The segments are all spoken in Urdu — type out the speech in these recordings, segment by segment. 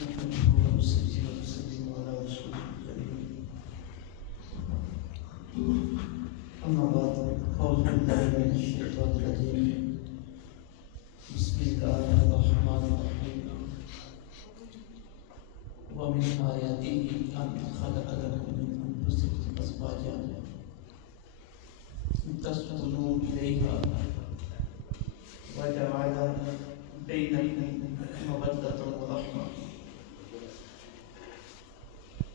أما بعد أعوذ بالله من الشيطان الرجيم بسم الله الرحمن الرحيم ومن آياته أن خلق لكم من أنفسكم أزواجا لتسكنوا إليها وجعل بينكم مودة ورحمة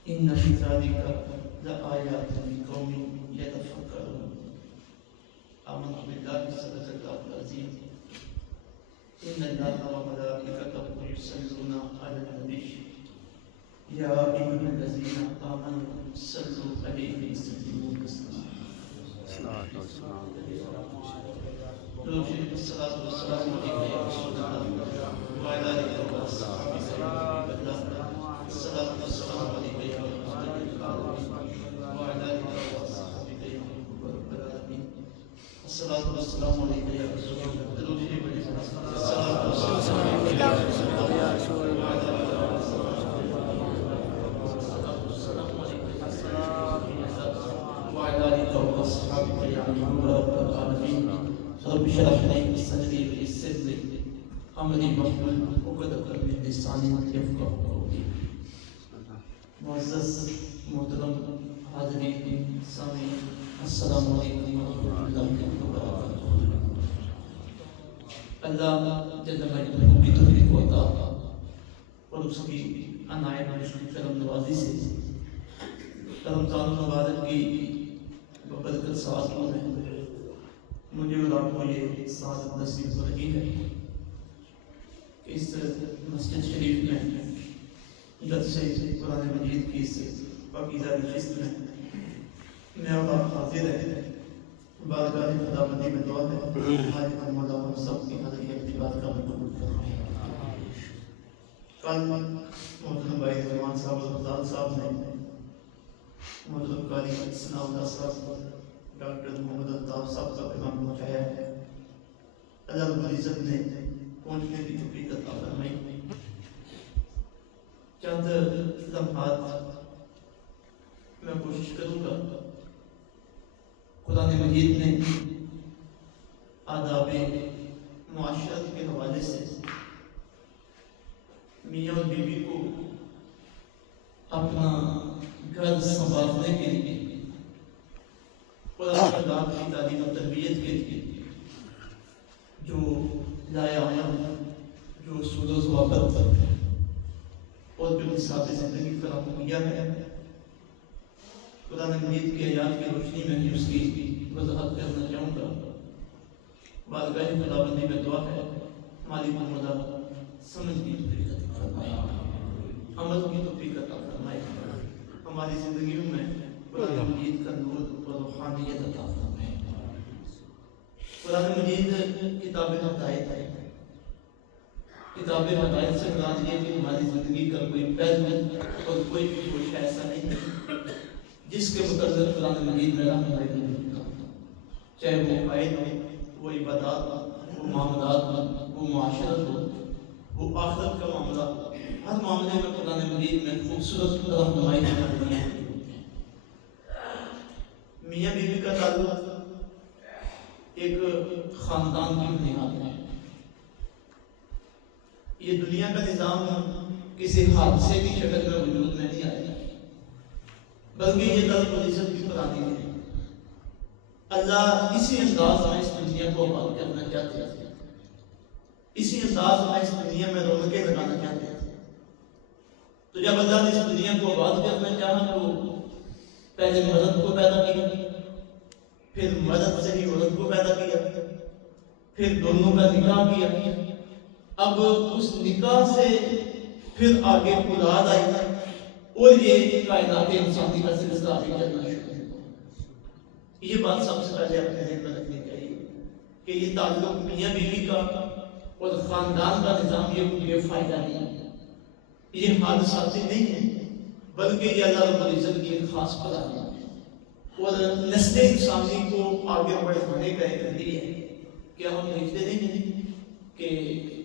إن في ذلك لآيات لقوم يتفكرون آمنت بالله صدق الله العظيم إن الله وملائكته يصلون على النبي يا أيها الذين آمنوا صلوا عليه وسلموا تسليما الصلاة والسلام عليك يا رسول الله وعلى آلك وأصحابك الصلاة والسلام عليك يا محمد وعلى آلك وأصحابك يا رب العالمين الصلاة والسلام عليك يا رسول الله الصلاة والسلام عليك يا رسول الله وعلى آلك وعلى آلك وأصحابك يا رب العالمين رب اشرح لي صدري ويسر لي أمري واحلل عقدة من لساني يفقهوا قولي معزز محترم حاضرین سامعین السلام علیکم ورحمۃ اللہ وبرکاتہ۔ اللہ جل مجدہ کی توفیق و عطا اور اس کی عنایت اور اس کی کرم نوازی سے رمضان المبارک کی ببرکت ساعتوں میں مجھے اور آپ کو یہ سعادت نصیب ہو رہی ہے کہ اس مسجد شریف میں درس قرآن مجید کی اس پاکیزہ نشست میں اور آپ حاضر ہیں۔ بارگاہ خداوندی میں دعا ہے حاجت مولا ہم سب کی حاضری اپنی بارگاہ میں قبول فرمائے۔ کل محترم بھائی رحمان صاحب رمضان صاحب نے محترم قاری ثناء اللہ صاحب ڈاکٹر محمد الطاف صاحب کا پیغام پہنچایا ہے۔ اللہ رب العزت نے پہنچنے کی توفیق عطا فرمائی۔ چند لمحات میں کوشش کروں گا قرآن مجید نے آداب معاشرت کے حوالے سے میاں اور بیوی کو اپنا گھر سنبھالنے کے لیے قرآن اللہ کی تعلیم و تربیت کے لیے جو لایا عمل جو اصول و ضوابط اور جو نصاب زندگی فراہم کیا ہے، قرآن مجید کی آیات کی روشنی میں ہی اس کی وضاحت کرنا چاہوں گا۔ بارگاہ خداوندی میں دعا ہے مالک مولا سمجھ کی توفیق عطا فرمائے، عمل کی توفیق عطا فرمائے، ہماری زندگیوں میں قرآن مجید کا نور و روحانیت عطا فرمائے۔ قرآن مجید کتاب ہدایت ہے۔ کتاب ہدایت سے مراد یہ کہ ہماری زندگی کا کوئی پہلو اور کوئی بھی کچھ ایسا نہیں ہے جس کے متعلق قرآن مجید میں رہنمائی نہیں ہوتا، چاہے وہ عقائد ہو، وہ عبادات ہو، وہ معاملات ہو، وہ معاشرت ہو، وہ آخرت کا معاملہ ہو، ہر معاملے میں قرآن مجید میں خوبصورت رہنمائی ہے۔ میاں بیوی کا تعلق ایک خاندان کی بنیاد ہے۔ یہ دنیا کا نظام کسی حادثے کی شکل میں وجود میں نہیں آیا، بلکہ یہ رب العزت کی قرآن ہے۔ اللہ اسی انداز میں اس دنیا کو آباد کرنا چاہتے ہیں، اسی انداز میں اس دنیا میں رونقیں لگانا چاہتے ہیں۔ تو جب اللہ نے اس دنیا کو آباد کرنا چاہا تو پہلے مرد کو پیدا کیا، پھر مرد سے ہی عورت کو پیدا کیا، پھر دونوں کا نکاح کیا، اب اس نکاح سے پھر آگے اولاد آئی اور یہ کائنات انسانی کا سلسلہ آگے چلنا شروع ہوا۔ یہ بات سب سے پہلے اپنے ذہن میں رکھنی چاہیے کہ یہ تعلق میاں بیوی کا اور خاندان کا نظام یہ فائدہ نہیں ہے، یہ حادثاتی نہیں ہے، بلکہ یہ اللہ رب العزت کی ایک خاص قرآن ہے اور نسل انسانی کو آگے بڑھانے کا ایک ذریعہ ہے۔ کیا ہم دیکھتے نہیں ہیں کہ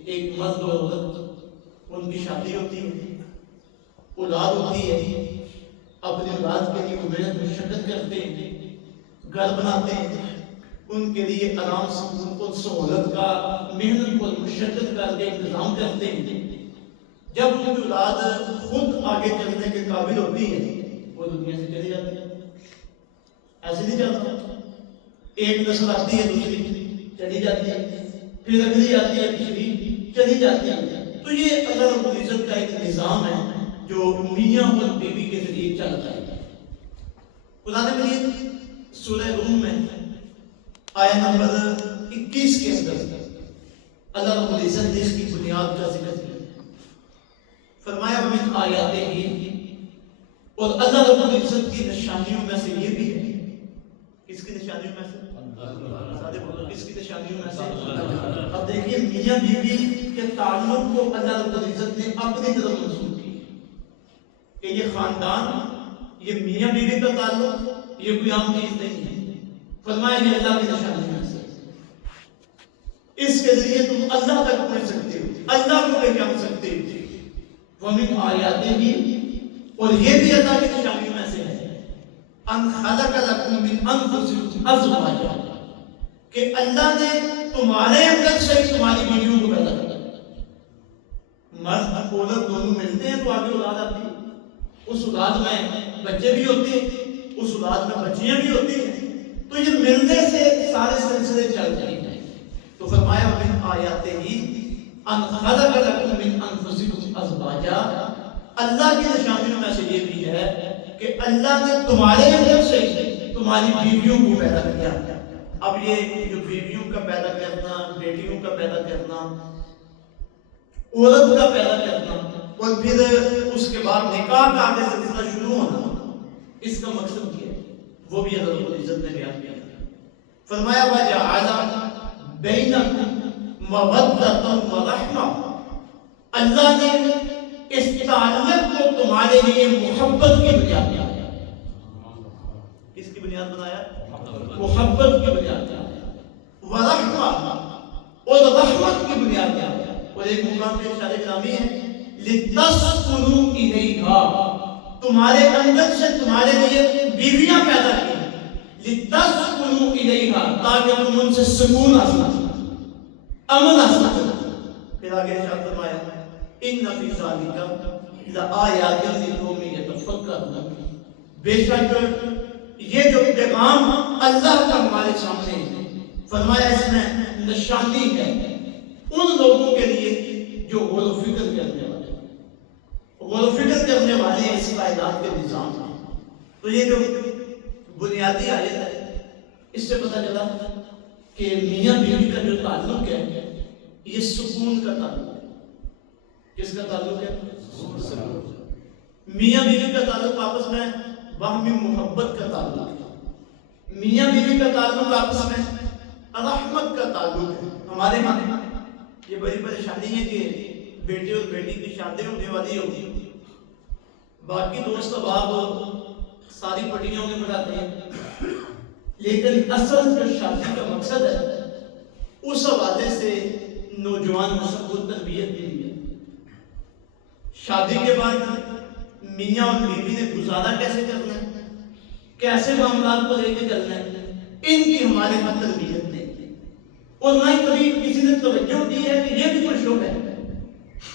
ایک مرد اور عورت ان کی شادی ہوتی ہے، اولاد ہوتی ہے، اپنی اولاد کے لیے وہ محنت مشقت کرتے ہیں، گھر بناتے ہیں، ان کے لیے آرام سکون کو سہولت کا محنت کو مشقت کر کے انتظام کرتے ہیں۔ جب ان کی اولاد خود آگے چلنے کے قابل ہوتی ہے وہ دنیا سے چلی جاتی ہے۔ ایسے نہیں چلتا، ایک نسل آتی ہے دوسری چلی جاتی ہے، پھر اگلی آتی ہے تیسری چلی جاتی ہے۔ تو یہ اللہ رب العزت کا ایک نظام ہے جو میاں اور بیوی کے ذریعے چلتا ہے۔ قرآن مجید سورہ روم میں آیت نمبر 21 کے اندر اللہ رب العزت نے اس کی بنیاد کا ذکر کیا، فرمایا ومن آیاتہ، اور اللہ رب العزت کی نشانیوں میں سے یہ بھی ہے۔ کس کی نشانیوں میں سے؟ کس کی نشانیوں میں سے؟ اب دیکھیے میاں بیوی کے تعلق کو اللہ رب العزت نے اپنی طرف منسوخ کیا کہ یہ خاندان، یہ میاں بیوی کا تعلق یہ کوئی عام چیز نہیں ہے۔ فرمایا یہ اللہ کی نشانی میں سے، اس کے ذریعے تم اللہ تک پہنچ سکتے ہو، اللہ کو پہچان سکتے ہو۔ ومن آیاتہ، اور یہ بھی اللہ کی نشانیوں میں سے ہے، ان خلق لکم من انفسکم ازواجا، کہ اللہ نے تمہارے اندر سے تمہاری بیویوں کو پیدا کیا۔ مرد اور عورت دونوں ملتے ہیں تو آگے اولاد آتی ہے، اس اولاد میں بچے بھی ہوتے ہیں، اس اولاد میں بچیاں بھی ہوتی ہیں، تو یہ ملنے سے سارے سلسلے چل رہے ہیں۔ تو فرمایا من آیاتہ ان خلق لکم من انفسکم ازواجا، اللہ کی نشانیوں میں سے یہ بھی ہے کہ اللہ نے تمہارے اندر سے تمہاری بیویوں کو پیدا کیا۔ اب یہ جو بیویوں کا پیدا کرنا، بیٹیوں کا پیدا کرنا، عورت کا پیدا کرنا، اور پھر اس کے بعد نکاح کا آگے سلسلہ شروع ہونا، اس کا مقصد کیا ہے وہ بھی اللہ رب العزت نے بیان کیا۔ فرمایا وَجَعَلَ بَيْنَكُمْ مَوَدَّةً وَرَحْمَةً، اللہ نے اس تعلق کو تمہارے لیے محبت کی بنیاد بنایا۔ کس کی بنیاد بنایا؟ محبت کی بنیاد بنایا، ورحمہ، اور رحمت کی بنیاد بنایا۔ اور ایک مقام پہ ارشاد گرامی ہے لِتَسْكُنُوا إِلَيْهَا، تمہارے اندر سے تمہارے لیے بیویاں پیدا کی، لِتَسْكُنُوا إِلَيْهَا، تاکہ تم ان سے سکون حاصل کرو، امن حاصل کرو۔ پھر آگے ارشاد فرمایا إِنَّ فِي ذَلِكَ لَآيَاتٍ لِقَوْمٍ يَتَفَكَّرُونَ، بے شک یہ جو پیغام اللہ کا ہمارے سامنے ہے، فرمایا اس میں نشانی ہے ان لوگوں کے لیے جو غور و فکر کرنے والے ہیں، غور و فکر کرنے والے ہیں اس کائنات کے نظام میں۔ تو یہ جو بنیادی آیت ہے، اس سے پتہ چلا کہ میاں بیوی کا جو تعلق ہے یہ سکون کا تعلق ہے۔ کس کا تعلق ہے؟ میاں بیوی کا تعلق آپس میں باہمی محبت کا تعلق ہے، میاں بیوی کا تعلق آپس میں رحمت کا تعلق ہے۔ ہمارے ہاں یہ بڑی پریشانی ہے کہ بیٹے اور بیٹی کی شادی ہونے والی ہوتی ہے، باقی دوست احباب ساری پٹیاں انہیں بڑھاتے ہیں، لیکن اصل جو شادی کا مقصد ہے اس حوالے سے نوجوان نسل کو تربیت دی ہے۔ شادی کے بعد میاں اور بیوی نے گزارا کیسے کرنا ہے، کیسے معاملات کو لے کے چلنا ہے، ان کی ہمارے یہاں تربیت نہیں، اور نہ ہی کبھی کسی نے توجہ دی ہے کہ یہ بھی کوئی شعبہ ہے،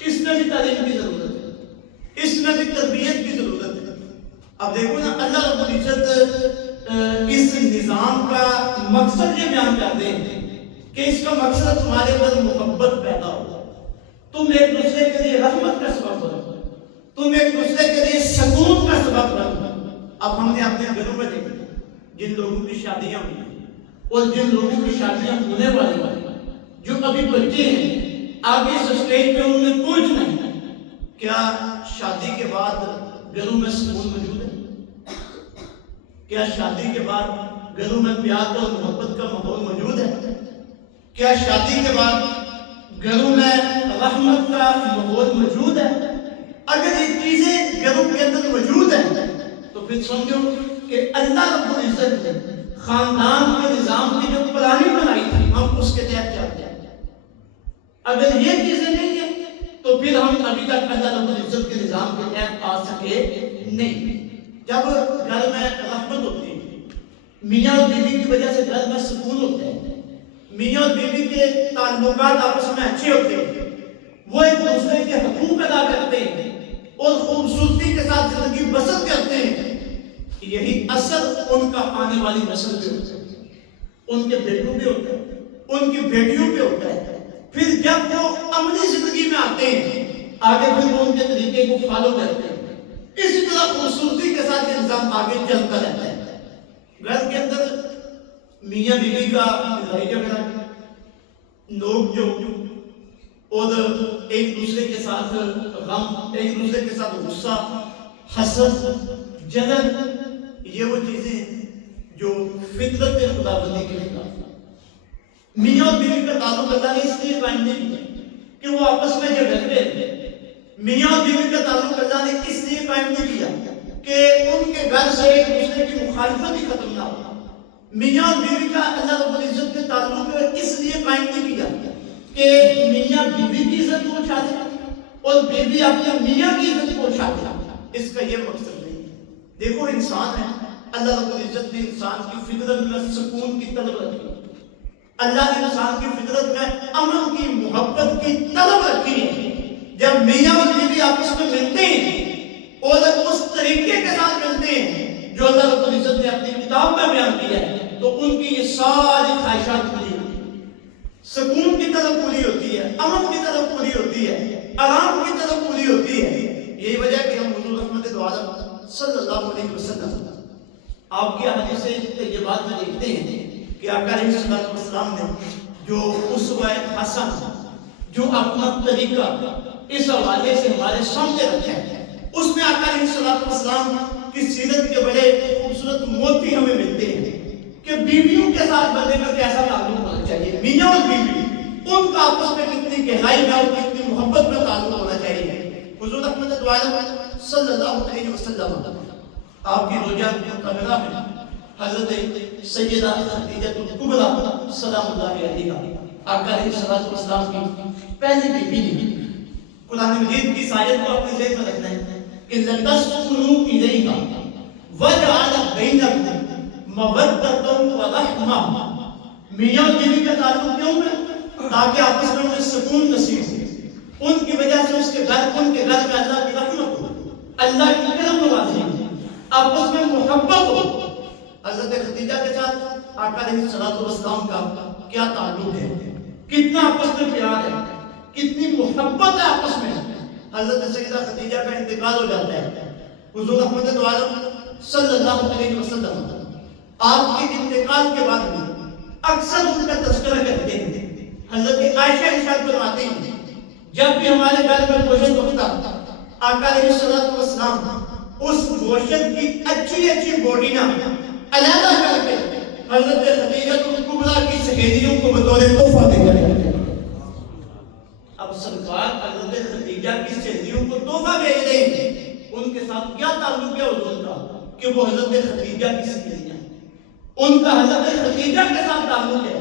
اس میں بھی تعلیم کی ضرورت ہے، اس میں بھی تربیت کی ضرورت ہے۔ اب دیکھو نا اللہ رب العزت اس نظام کا مقصد یہ بیان کرتے ہیں کہ اس کا مقصد تمہارے اندر محبت پیدا ہو، تم ایک دوسرے کے لیے رحمت کا سبب بنو، تم ایک دوسرے کے لیے سکون کا سبب بنو۔ اب ہم نے اپنے گھروں میں دیکھا جن لوگوں کی شادیاں ہوئی اور جن لوگوں کی شادیاں ہونے والی جو ابھی بچے ہیں، آگے اس اسٹیج پہ انہوں نے پہنچنا ہے، کیا شادی کے بعد گھروں میں سکون موجود ہے؟ کیا شادی کے بعد گھروں میں پیار اور محبت کا ماحول موجود ہے؟ کیا شادی کے بعد گھروں میں رحمت کا ماحول موجود ہے؟ اگر یہ چیزیں گھروں کے اندر موجود ہیں تو پھر سمجھو کہ اللہ رب العزت نے خاندان کے نظام کی جو پلاننگ بنائی تھی ہم اس کے تحت چلتے ہیں۔ اگر یہ چیزیں نہیں ہیں تو پھر ہم ابھی تک اللہ رب العزت کے نظام کے تحت آ سکے نہیں۔ جب گھر میں رحمت ہوتی ہے، میاں اور بیوی کی وجہ سے گھر میں سکون ہوتا ہے، میاں اور بیوی کے تعلقات آپس میں اچھے ہوتے ہیں، وہ ایک دوسرے کے حقوق ادا کرتے ہیں اور خوبصورتی کے ساتھ زندگی بسر کرتے ہیں، یہی اثر ان کا آنے والی نسل پہ ہوتا ہے، ان کے بیٹوں پہ ہوتا ہے، ان کی بیٹیوں پہ ہوتا ہے۔ پھر جب وہ عملی زندگی میں آتے ہیں، آگے پھر وہ ان کے طریقے کو فالو کرتے ہیں، اسی طرح خوبصورتی کے ساتھ یہ نظام آگے چلتا رہتا ہے۔ گھر کے اندر میاں بیوی کا لڑائی جھگڑا، نوک جھوک اور ایک دوسرے کے ساتھ غم، ایک دوسرے کے ساتھ غصہ، حسد، جلن، یہ وہ چیزیں ہیں جو فطرت خداوندی کے خلاف ہیں۔ میاں اور بیوی کا تعلق اللہ نے اس لیے قائم نہیں کیا کہ وہ آپس میں جھگڑتے ہیں۔ میاں اور بیوی کا تعلق اللہ نے اس لیے قائم نہیں کیا کہ ان کے گھر سے ایک دوسرے کی مخالفت ہی ختم نہ ہو۔ میاں اور بیوی کا اللہ رب العزت کے تعلق اس لیے قائم نہیں کیا کہ میاں بیوی کی عزت کو اچھا دے اور بیوی اپنے میاں کی عزت کو اچھا دے، اس کا یہ مقصد نہیں ہے۔ دیکھو انسان ہے، اللہ رب العزت نے انسان کی فطرت میں سکون کی طلب رکھی، اللہ نے انسان کی فطرت میں امن کی، محبت کی طلب رکھی ہے۔ جب میاں اور بیوی آپس میں ملتے ہیں اور اس طریقے کے ساتھ ملتے ہیں جو اللہ رب العزت نے اپنی کتاب میں بیان کیا ہے، تو ان کی یہ ساری خواہشات پوری ہوتی ہیں، سکون کی طرف پوری ہوتی ہے، امن کی طرف پوری ہوتی ہے، آرام کی طرف پوری ہوتی ہے۔ یہی وجہ ہے کہ ہم حضور رحمت دو عالم صلی اللہ علیہ وسلم آپ کی حدیث طیبات میں دیکھتے ہیں کہ آقا علیہ السلام نے جو اسوہ حسن، جو اپنا طریقہ اس حوالے سے ہمارے سامنے رکھا ہے، اس میں آقا علیہ السلام کی سیرت کے بڑے خوبصورت موتی ہمیں ملتے ہیں کہ بیویوں کے ساتھ بندے کا کیسا تعلق ہونا چاہیے، میاں اور بیوی ان کا آپس میں کتنی گہرائی میں اور کتنی محبت میں تعلق ہونا چاہیے۔ حضور رحمت دو عالم صلی اللہ علیہ وسلم آپ کی روجہ طاہرہ میں حضرت سیدہ خدیجہ الکبریٰ سلام اللہ علیہا آقا علیہ السلام کی پہلی بیوی نے۔ قرآن مجید کی آیت کو اپنے ذہن میں رکھنا ہے کہ لَتَسْكُنُوا إِلَيْهَا وَجَعَلَ بَيْنَكُمْ مَوَدَّةً وَرَحْمَةً۔ میاں اور بیوی کا تعلق کیوں ہے؟ تاکہ آپس میں انہیں سکون نصیب ہو، ان کی وجہ سے ان کے گھر میں اللہ کی رحمت ہو، اللہ کی کرم نوازی ہو، آپس میں محبت ہو۔ حضرت خدیجہ کے ساتھ آقا علیہ السلام کا کیا تعلق ہے، کتنا آپس میں پیار ہے، کتنی محبت ہے آپس میں۔ حضرت سیدہ خدیجہ کا انتقال ہو جاتا ہے، حضور رحمت دو عالم صلی اللہ علیہ وسلم آپ کے انتقال کے بعد بھی اکثر ان کا تذکرہ کرتے ہیں۔ حضرت عائشہ ارشاد فرماتی ہیں جب بھی ہمارے گھر میں گوشت پکتا، آقا علیہ السلام اس گوشت کی اچھی اچھی بوٹیاں علیحدہ کر کے حضرت خدیجہ الکبریٰ کی سہیلیوں کو بطور تحفہ دے جاتے۔ اب سرکار حضرت خدیجہ کی سہیلیوں کو تحفہ بھیج رہے ہیں، ان کے ساتھ کیا تعلق ہے حضور کا کہ وہ حضرت خدیجہ کی سہیلیاں، ان کا حضرت خدیجہ کے ساتھ تعلق ہے۔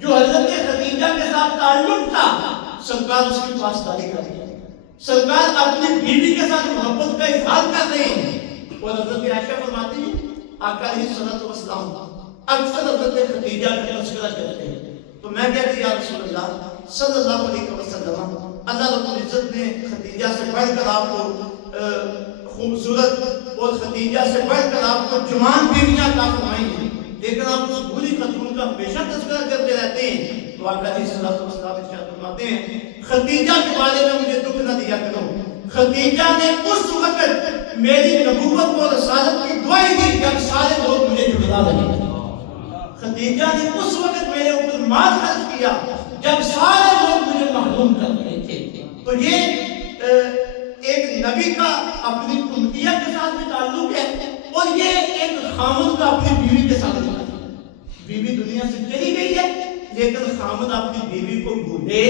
جو حضرت خدیجہ کے ساتھ تعلق تھا، سرکار اس کی پاسداری کر رہے ہیں، سرکار اپنی بیوی کے ساتھ محبت کا اظہار کر رہے ہیں۔ اور حضرت عائشہ فرماتی ہیں آقا علیہ السلام اکثر حضرت خدیجہ کا تذکرہ کرتے ہیں، تو میں کہتی یا رسول اللہ صلی اللہ علیہ وسلم، اللہ رب العزت نے خدیجہ سے بڑھ کر آپ کو خوبصورت اور خدیجہ سے بڑھ کر آپ کو جوان بیویاں عطا فرمائی ہیں، لیکن آپ اس بری خاتون کا ہمیشہ تذکرہ کرتے رہتے ہیں۔ تو آقا علیہ السلام ارشاد فرماتے ہیں خدیجہ کے بارے میں مجھے دکھ نہ دیا کرو، خدیجہ نے اس وقت میری نبوت اور رسالت کی گواہی دی جب سارے لوگ مجھے جھٹلا رہے تھے۔ خدیجہ نے اس وقت میرے اوپر مال خرچ کیا جب سارے لوگ مجھے محروم کر رہے تھے۔ تو یہ ایک نبی کا اپنی امتیہ کے ساتھ بھی تعلق ہے، اور یہ ایک خامد کا اپنی بیوی کے ساتھ تعلق ہے۔ بیوی دنیا سے چلی گئی ہے، لیکن خامد اپنی بیوی کو بھولے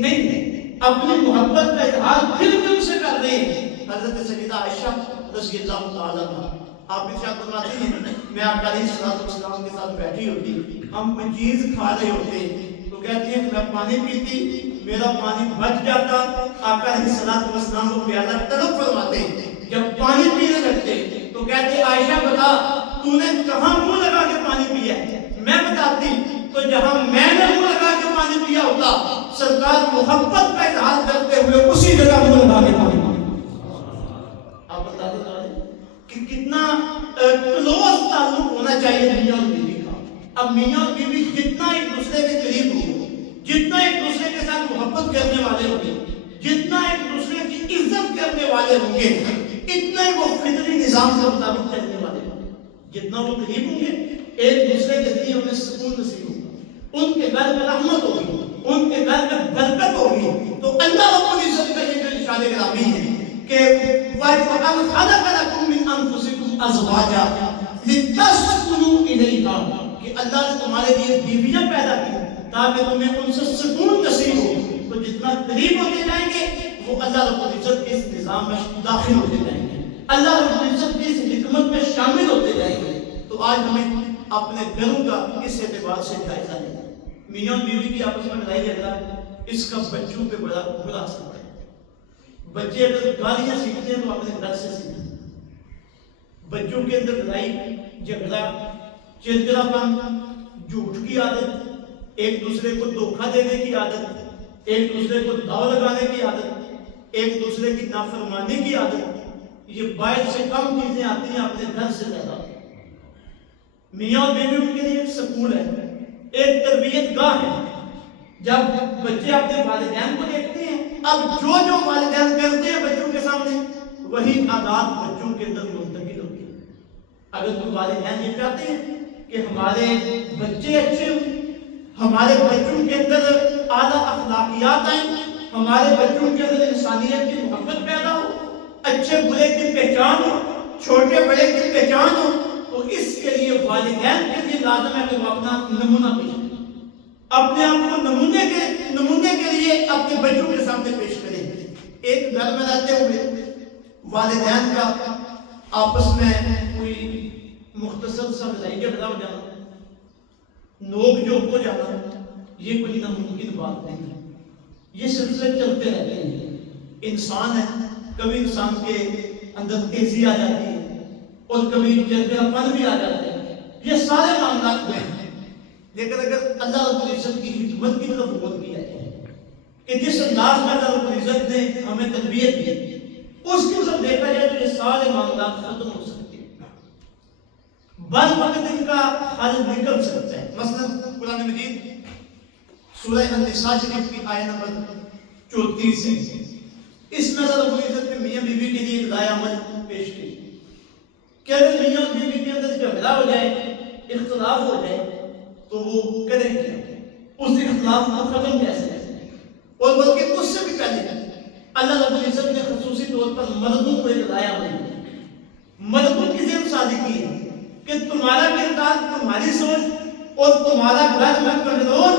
نہیں ہے، اپنی محبت کا اظہار پھر بھی اسے کر رہے ہیں۔ حضرت سیدہ عائشہ رضی اللہ تعالیٰ عنہا آپ ارشاد فرماتی ہیں میں آقا علیہ السلام کے ساتھ بیٹھی ہوتی، ہم کوئی چیز کھا رہے ہوتے تو کہتی ہیں کہ میں پانی پیتی، میرا پانی بچ جاتا. آقا علیہ الصلوۃ والسلام کو پیالہ طلب فرماتے جب پانی پینے لگتے تو کہتے عائشہ بتا تو نے کہاں منہ لگا کے پانی پیا ہے؟ میں بتاتی تو جہاں میں نے منہ لگا کے پانی پیا ہوتا سرکار محبت کا اظہار کرتے ہوئے اسی جگہ منہ لگا کے پانی پیا. آپ بتاتے کہ کتنا کلوز تعلق ہونا چاہیے میاں اور بیوی کا. اب میاں اور بیوی جتنا ایک دوسرے کے قریب ہو, جتنا ایک دوسرے کے ساتھ محبت کرنے والے ہوں گے, جتنا ایک دوسرے کی عزت کرنے والے ہوں گے, اتنا ہی وہ فطری نظام کے مطابق چلنے والے ہوں گے. جتنا وہ قریب ہوں گے ایک دوسرے کے ذریعے انہیں سکون نصیب ہوگا, ان کے گھر میں رحمت ہوگی, ان کے گھر میں برکت ہوگی. تو اللہ رب العزت کا یہ جو ارشاد گرامی ہے کہ وَأَنْ خَلَقَ لَكُم مِّنْ أَنفُسِكُمْ أَزْوَاجًا لِتَسْكُنُوا إِلَيْهَا, کہ اللہ نے تمہارے لیے بیویاں پیدا کی تاکہ تمہیں ان سے سکون نصیب ہو. تو جتنا قریب ہوتے جائیں گے وہ اللہ رب العزت کے اس نظام میں داخل ہوتے جائیں گے, اللہ رب العزت کی اس حکمت میں شامل ہوتے جائیں گے. تو آج ہمیں اپنے گھروں کا اس اعتبار سے جائزہ لینا. میاں بیوی کی آپس میں لڑائی جھگڑا اس کا بچوں پہ بڑا برا اثر ہے. بچے اگر گالیاں سیکھتے ہیں تو اپنے گھر سے سیکھتے ہیں. بچوں کے اندر لڑائی جھگڑا, چڑچڑاپن, جھوٹ کی عادت, ایک دوسرے کو دھوکہ دینے کی عادت, ایک دوسرے کو داؤ لگانے کی عادت, ایک دوسرے کی نافرمانی کی عادت, یہ باہر سے کم چیزیں آتی ہیں, اپنے گھر سے زیادہ. میاں اور بیوی ان کے لیے ایک سکول ہے, ایک تربیت گاہ ہے. جب بچے اپنے والدین کو دیکھتے ہیں, اب جو والدین کرتے ہیں بچوں کے سامنے وہی عادات بچوں کے اندر منتقل ہوتی ہیں. اگر کوئی والدین یہ چاہتے ہیں کہ ہمارے بچے اچھے ہوں, ہمارے بچوں کے اندر اعلیٰ اخلاقیات آئیں, ہمارے بچوں کے اندر انسانیت کی محبت پیدا ہو, اچھے برے کی پہچان ہو, چھوٹے بڑے کی پہچان ہو, تو اس کے لیے والدین کے لیے لازم ہے کہ وہ اپنا نمونہ پیش کریں, اپنے آپ کو نمونے کے لیے اپنے بچوں کے سامنے پیش کریں. ایک گھر میں رہتے ہوئے والدین کا آپس میں کوئی مختصر سا لڑائی جھگڑا ہو جانا, نوک جھوک ہو جانا, یہ کوئی ناممکن بات نہیں ہے. یہ سلسلے چلتے رہتے ہیں. انسان ہے, کبھی انسان کے اندر تیزی آ جاتی ہے اور کبھی چڑچڑاپن بھی آ جاتے ہیں. یہ سارے معاملات میں ہیں. لیکن اگر اللہ رب العزت کی حکمت کی طرف غور کیا جائے کہ جس انداز میں اللہ رب العزت نے ہمیں تربیت دی اس کی طرف دیکھا جائے تو یہ سارے معاملات ختم ہو سکتے ہیں, بعض وقت ان کا حل نکل سکتا ہے. مثلا قرآن مجید سورہ النساء شریف کی آیت نمبر 34 ہے, اس میں اللہ رب العزت نے میاں بیوی کے لیے ہدایت عمل پیش کی کہ اگر میاں اور بیوی کے اندر جھگڑا ہو جائے, اختلاف ہو جائے تو وہ کریں کیا, اس اختلاف کو ختم کیسے کریں. اور بلکہ اس سے بھی پہلے اللہ رب العزت نے خصوصی طور پر مردوں کو ایک ہدایت عمل دی, مردوں کی ذہن سازی کی ہے کہ تمہارا کردار, تمہاری سوچ اور تمہارا گھر میں کنٹرول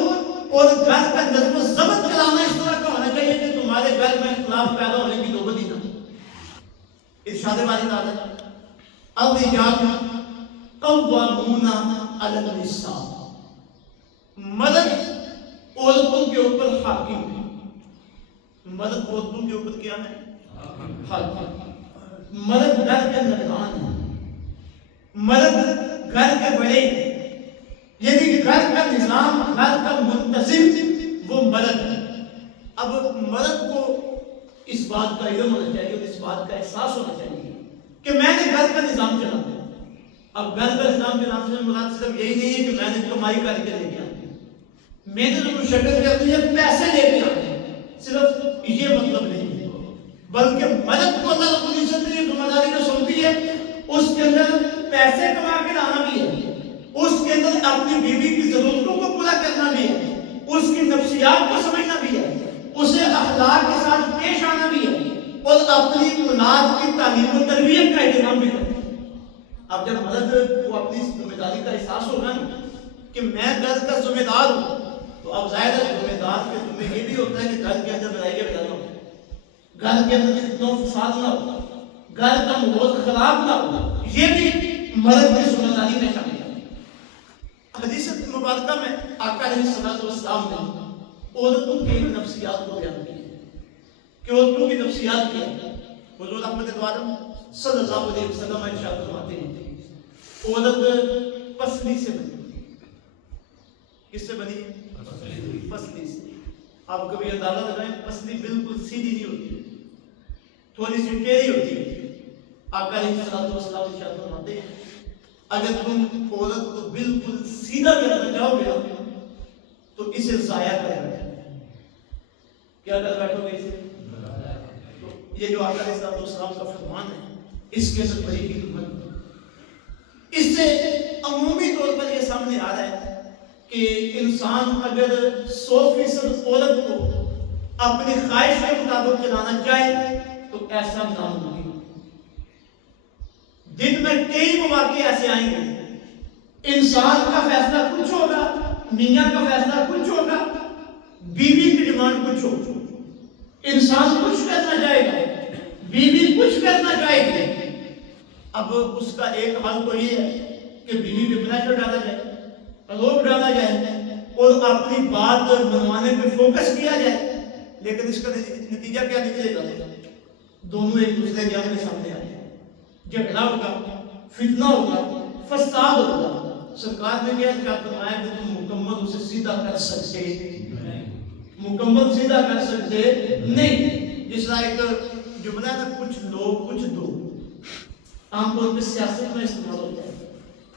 اور گھر کا نظم و ضبط چلانا اس طرح کا ہونا چاہیے کہ تمہارے گھر میں اختلاف پیدا ہونے کی نوبت ہی نہ ہو. ارشاد باری تعالیٰ الرجال قوامون علی النساء, مرد عورتوں کے اوپر حاکم ہے. مرد عورتوں کے اوپر کیا ہے؟ حاکم. مرد گھر کے نگران ہے, مرد گھر کے بڑے, یعنی گھر کا نظام, گھر کا منتظم وہ مرد ہے. اب مرد کو اس بات کا علم ہونا چاہیے اور اس بات کا احساس ہونا چاہیے کہ میں نے گھر کا نظام چلانا ہے. اب گھر کا نظام چلانے سے مراد صرف یہی نہیں ہے کہ میں نے کمائی کر کے لے کے آتی ہے, میں نے جو شکل کرتی ہے پیسے لے کے آتے ہیں, صرف یہ مطلب نہیں ہے. بلکہ مرد کو اللہ رب العزت نے ذمہ داری جو سونپی ہے اس کے اندر پیسے کما کے لانا بھی ہے, اس کے اندر اپنی بیوی کی ضرورتوں کو پورا کرنا بھی ہے, اس کی نفسیات کو سمجھنا بھی ہے, اسے اخلاق کے ساتھ پیش آنا بھی ہے, اور اپنی اولاد کی تعلیم و تربیت کا اہتمام بھی کرنا. اب جب مرد کو اپنی ذمہ داری کا احساس ہوگا نا کہ میں گھر کا ذمہ دار ہوں, تو اب ظاہر ہے ذمہ دار کے تمہیں یہ بھی ہوتا ہے کہ گھر کے اندر لڑائی جھگڑا ہو, گھر کے اندر فتنہ و فساد نہ ہو, گھر کا ماحول خراب نہ ہو. یہ بھی مرد کی ذمہ داری میں شامل ہے. حدیث مبارکہ میں آقا علیہ الصلوۃ والسلام نے عورتوں کی نفسیات کو بیان کیا کہ عورتوں کی نفسیات کیا ہے۔ حضور احمد عالم صلی اللہ علیہ وسلم ارشاد فرماتے ہیں عورت پسلی سے بنی۔ کس سے بنی؟ پسلی سے۔ آپ کبھی اندازہ لگائیں، پسلی بالکل سیدھی نہیں ہوتی، تھوڑی سی ٹیڑھی ہوتی ہے۔ آقا علیہ الصلوۃ والسلام ارشاد فرماتے ہیں اگر تم عورت کو بالکل سیدھا کرنا چاہو گے تو اسے ضائع کر بیٹھو۔ کیا کر بیٹھو گے اسے؟ یہ جو آقا علیہ الصلوۃ والسلام کا فرمان ہے اس کے اندر بڑی حکمت، اس سے عمومی طور پر یہ سامنے آ رہا ہے کہ انسان اگر 100% عورت کو اپنی خواہش کے مطابق چلانا چاہے تو ایسا ناممکن۔ دن میں کئی مواقع ایسے آئیں گے انسان کا فیصلہ کچھ ہوگا، میاں کا فیصلہ کچھ ہوگا، بیوی کی ڈیمانڈ کچھ ہوگا۔ انسان کچھ کرنا چاہے گا، بیوی کچھ کرنا چاہے گی۔ اب اس کا ایک حل تو یہ ہے کہ بیوی پہ پریشر ڈالا جائے، روک ڈالا جائے اور اپنی بات منوانے پہ فوکس کیا جائے، لیکن اس کا نتیجہ کیا نکلے گا؟ دونوں ایک دوسرے کے آمنے سامنے آئے، جھگڑا ہوگا، فتنہ ہوگا، فساد ہوگا۔ سرکار نے کیا فرمایا کہ تم مکمل اسے سیدھا کر سکتے مکمل سیدھا کر سکتے نہیں۔ جس طرح ایک جملہ ہے نا، کچھ لو کچھ دو، عام طور پہ سیاست میں استعمال ہوتا ہے۔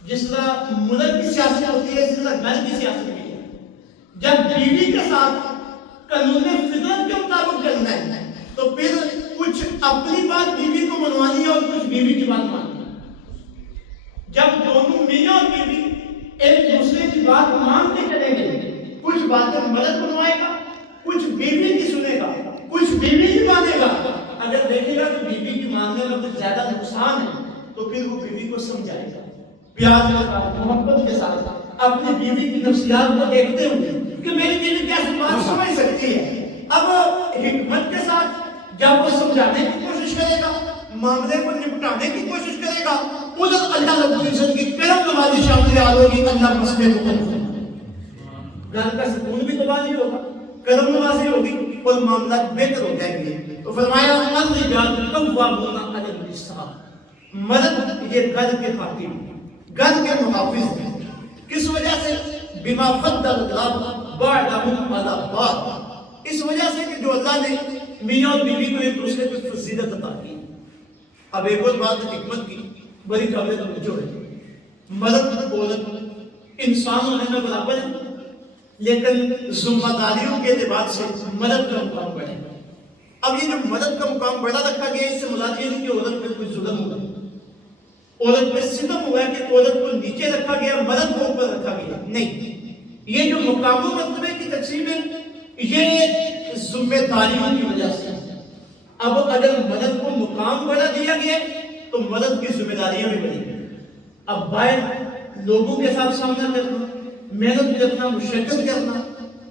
جس طرح ملک کی سیاست ہوتی ہے، اس طرح گھر کی سیاست بھی ہے۔ جب بیوی کے ساتھ قانون فطرت کے مطابق چلنا ہے تو پھر کچھ اپنی بات بیوی کو منوانی ہے اور کچھ بیوی کی بات ماننی ہے۔ جب دونوں میاں اور بیوی ایک دوسرے کی بات مان کے چلیں گے، کچھ باتیں مرد منوائے گا، کچھ بیوی کی سنے گا، کچھ بیوی کی مانے گا۔ اگر دیکھے گا کہ بیوی کی ماننے میں کچھ زیادہ نقصان ہے تو پھر وہ بیوی کو سمجھائے گا، پیار کے ساتھ، محبت کے ساتھ، اپنی بیوی کی نفسیات کو دیکھتے ہوئے کہ میری بیوی کیسے بات سمجھ سکتی ہے۔ اب حکمت کے ساتھ جب وہ سمجھانے کی کوشش کرے گا، معاملے کو نپٹانے کی کوشش کرے گا، ادھر اللہ رب العزت کی کرم نوازی شامل آ ہوگی، اللہ مسئلے کو حل کرے گا۔ گھر کا سکون بھی تباہ نہیں ہوگا، کرم نوازی ہوگی اور معاملات بہتر ہو جائیں گے۔ تو فرمایا الرجال قوامون علی النساء، مرد یہ گھر کے خاتم، گھر کے محافظ ہیں۔ کس وجہ سے؟ بما فضل اللہ بعضهم علی بعض، اس وجہ سے کہ جو اللہ نے میاں اور بیوی کو ایک دوسرے کو فضیلت عطا کی۔ اب ایک اور بات حکمت کی بڑی قابل توجہ ہے، مرد عورت انسان ہونے میں برابر ہے، لیکن ذمہ داریوں کے اعتبار سے مرد کا مقام بڑھے۔ اب یہ جو مرد کا مقام بڑا رکھا گیا، اس سے مراد یہ نہیں کہ عورت پہ کوئی ظلم ہوا، عورت پہ ستم ہوا ہے کہ عورت کو نیچے رکھا گیا، مرد کو اوپر رکھا گیا، نہیں۔ یہ جو مقام و مرتبے کی تقسیم ہے یہ ذمہ داریوں کی وجہ سے۔ اب اگر مرد کو مقام بڑا دیا گیا تو مرد کی ذمہ داریاں بھی بڑھی گئی۔ اب باہر لوگوں کے ساتھ سامنا کرنا، محنت کرنا، مشقت کرنا،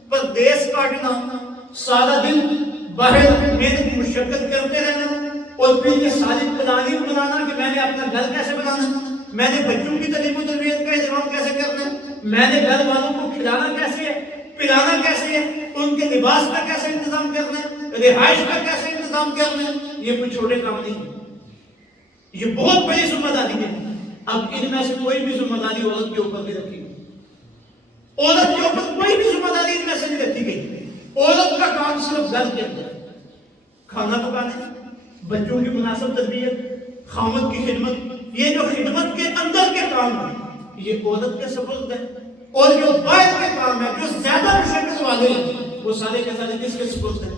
پردیس کاٹنا، سارا دن باہر محنت مشقت کرتے رہنا، اور پھر یہ ساری پلاننگ بنانا کہ میں نے اپنا گھر کیسے بنانا، میں نے بچوں کی تعلیم و تربیت کا انتظام کیسے کرنا ہے، میں نے گھر والوں کو کھلانا کیسے ہے، پلانا کیسے ہے، ان کے لباس کا کیسے انتظام کرنا ہے، رہائش کا کیسے انتظام کرنا ہے۔ یہ کوئی چھوٹے کام نہیں، یہ بہت بڑی ذمہ داری ہے۔ اب ان میں سے کوئی بھی ذمہ داری عورت کے اوپر نہیں رکھی گئی، عورت کے اوپر کوئی بھی ذمہ داری ان میں سے نہیں رکھی گئی۔ عورت کا کام صرف گھر کے اندر کھانا پکانا، بچوں کی مناسب تربیت، خامد کی خدمت، یہ جو خدمت کے اندر کے کام ہیں یہ عورت کے سپرد ہے، اور جو باہر کے کام ہیں جو زیادہ مشقت والے ہیں وہ سارے کے سارے کس کے سپرد ہیں؟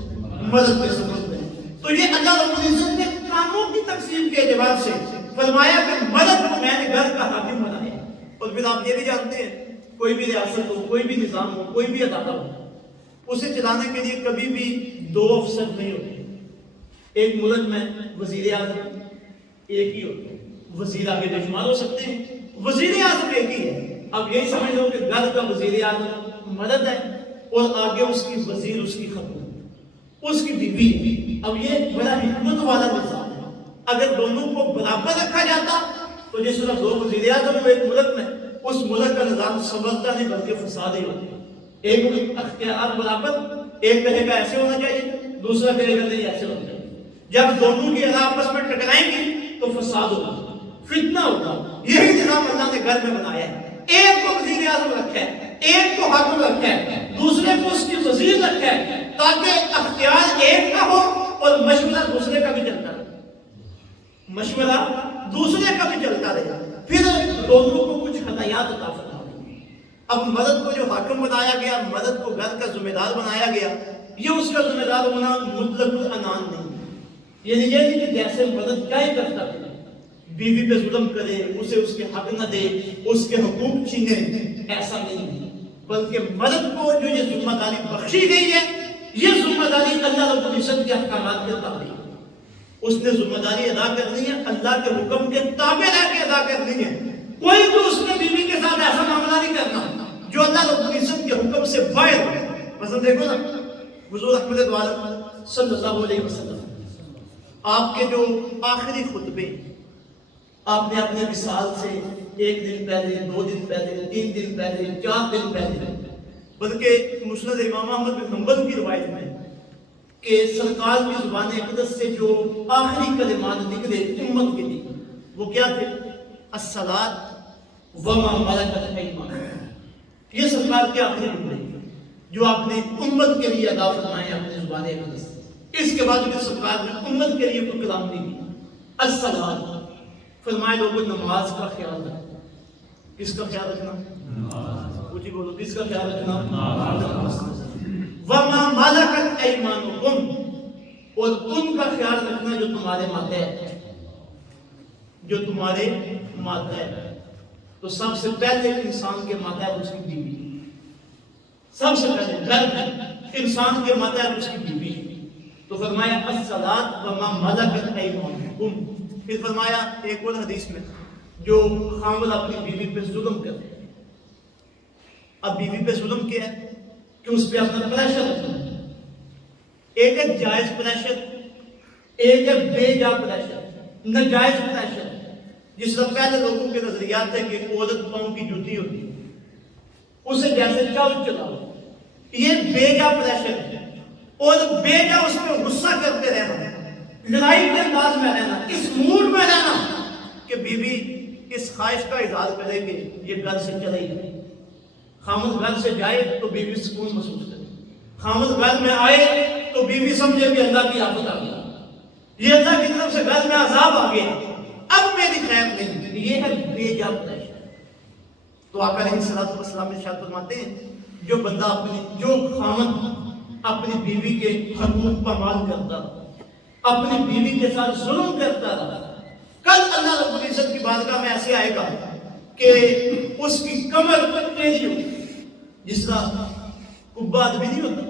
مرد کے سپرد ہیں۔ تو یہ اللہ رب العزت نے کاموں کی تقسیم کے اعتبار سے فرمایا کہ مرد کو میں نے گھر کا حاکم بنایا۔ اور پھر آپ یہ بھی جانتے ہیں کوئی بھی ریاست ہو، کوئی بھی نظام ہو، کوئی بھی ادارہ ہو، اسے چلانے کے لیے کبھی بھی دو افسر نہیں ہوتے۔ ایک ملک میں وزیر اعظم ایک ہی ہوتا ہے، وزیر آگے بے شمار ہو سکتے ہیں، وزیر اعظم ایک ہی ہے۔ اب یہی سمجھ لو کہ گھر کا وزیر اعظم مرد ہے اور آگے اس کی وزیر، اس کی خاتون، اس کی بیوی ہے۔ اب یہ بڑا حکمت والا نظام ہے۔ اگر دونوں کو برابر رکھا جاتا تو جس طرح دو وزیر اعظم ہو ایک ملک میں، اس ملک کا نظام سمجھتا نہیں بلکہ فساد ہی ہوتا ہے۔ ایک اختیارات برابر، ایک کہے گا ایسے ہونا چاہیے، دوسرا کہے گا نہیں ایسے ہونا چاہیے۔ جب دونوں کی ادا آپس میں ٹکرائیں گی تو فساد ہوگا، فتنہ ہوگا۔ یہی نظام اللہ نے گھر میں بنایا ہے۔ ایک کو وزیر اعظم رکھا ہے، ایک کو حاکم رکھا ہے، دوسرے کو اس کی وزیر رکھا ہے، تاکہ اختیار ایک کا ہو اور مشورہ دوسرے کا بھی چلتا رہے، مشورہ دوسرے کا بھی چلتا رہے، پھر دونوں کو کچھ ہدایات عطا فرمائے۔ اب مرد کو جو حاکم بنایا گیا، مرد کو گھر کا ذمہ دار بنایا گیا، یہ اس کا ذمہ دار ہونا مطلق العنان نہیں، یعنی یہ نہیں کہ جیسے مرد کیا ہی کرتا ہے، بیوی پہ ظلم کرے، اسے اس کے حق نہ دے، اس کے حقوق چھینے، ایسا نہیں، بلکہ مرد کو جو یہ ذمہ داری بخشی گئی ہے، یہ ذمہ داری اللہ رب العزت کے احکامات کے تابع، اس نے ذمہ داری ادا کرنی ہے، اللہ کے حکم کے تابع رہ کے ادا کرنی ہے۔ کوئی بھی اس نے بیوی کے ساتھ ایسا معاملہ نہیں کرنا جو اللہ رب العزت کے حکم سے باہر ہو۔ مثلا دیکھو نا، حضور احمد دو عالم صلی اللہ علیہ وسلم، آپ کے جو آخری خطبے، آپ نے اپنے وصال سے ایک دن پہلے، 2 دن پہلے، 3 دن پہلے، 4 دن پہلے، بلکہ مسند امام احمد بن حنبل کی روایت میں کہ سرکار کی زبان اقدس سے جو آخری کلمات نکلے امت کے لیے، وہ کیا تھے؟ الصلاۃ وما ملکت ایمانکم۔ یہ سرکار کے آخری جملے جو آپ نے امت کے لیے ادا فرمائے اپنے زبان اقدس سے۔ اس کے بعد جو سرکار نے امت کے لیے کوئی کلام نہیں دیا۔ الصلاۃ، فرمائے لوگوں نماز کا خیال رکھنا۔ کس کا خیال رکھنا؟ پوچھی بولو، کس کا خیال رکھنا؟ وَمَا مَلَكَتْ أَيْمَانُكُمْ، اور ان کا خیال رکھنا جو تمہارے ماتحت، جو تمہارے ماتحت۔ تو سب سے پہلے انسان کے ماتحت اس کی بیوی، سب سے پہلے گھر میں انسان کے ماتحت اس کی بیوی۔ تو فرمایا الصلاۃ وَمَا مَلَكَتْ أَيْمَانُكُمْ۔ پھر فرمایا ایک اور حدیث میں، جو خاوند اپنی بیوی پہ ظلم کرے۔ اب بیوی پہ ظلم کیا ہے کہ اس پہ اپنا پریشر رکھنا ہے۔ ایک ہے جائز پریشر، ایک ہے بے جا پریشر، ناجائز پریشر، جس طرح پہلے لوگوں کے نظریات ہے کہ عورت پاؤں کی جوتی ہوتی ہے، اسے جیسے چاہو چلاؤ، یہ بے جا پریشر ہے، اور بے جا اس پہ غصہ کرتے رہنا، لڑائی کے انداز میں رہنا، اس موڈ میں رہنا کہ بیوی اس خواہش کا اظہار کرے کہ یہ گھر سے چلے گی۔ خامد گھر سے جائے تو بیوی سکون محسوس کرے، خامد گھر میں آئے تو بیوی سمجھے کہ اللہ کی آفت آ گئی، یہ اللہ کی طرف سے گھر میں عذاب آ گیا، اب میری خیر نہیں۔ یہ ہے بے جا پریشر۔ تو آقا علیہ الصلوۃ والسلام ارشاد فرماتے ہیں، جو بندہ جو خامد اپنی بیوی کے حقوق پامال کرتا، اپنی بیوی کے ساتھ ظلم کرتا رہا، کل اللہ رب العزت کی بارگاہ میں ایسے آئے گا کہ اس کی کمر تیزی ہوگی، جس طرح کبا آدمی نہیں ہوتا۔